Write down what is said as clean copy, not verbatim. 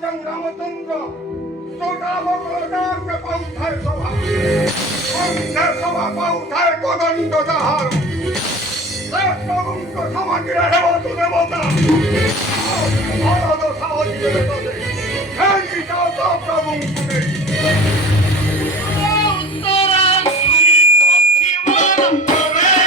সন্তান রামচন্দ্র শ্রোতাবকলকাকে পৌঁছায় সভা সন্ধ্যার সভা পৌঁছায় কদণ্ড যাহার রাষ্ট্রগুঞ্চ সমাজের হেবত দেবতা ভরদ সাহসী দেবতা সেই বিচার প্রভু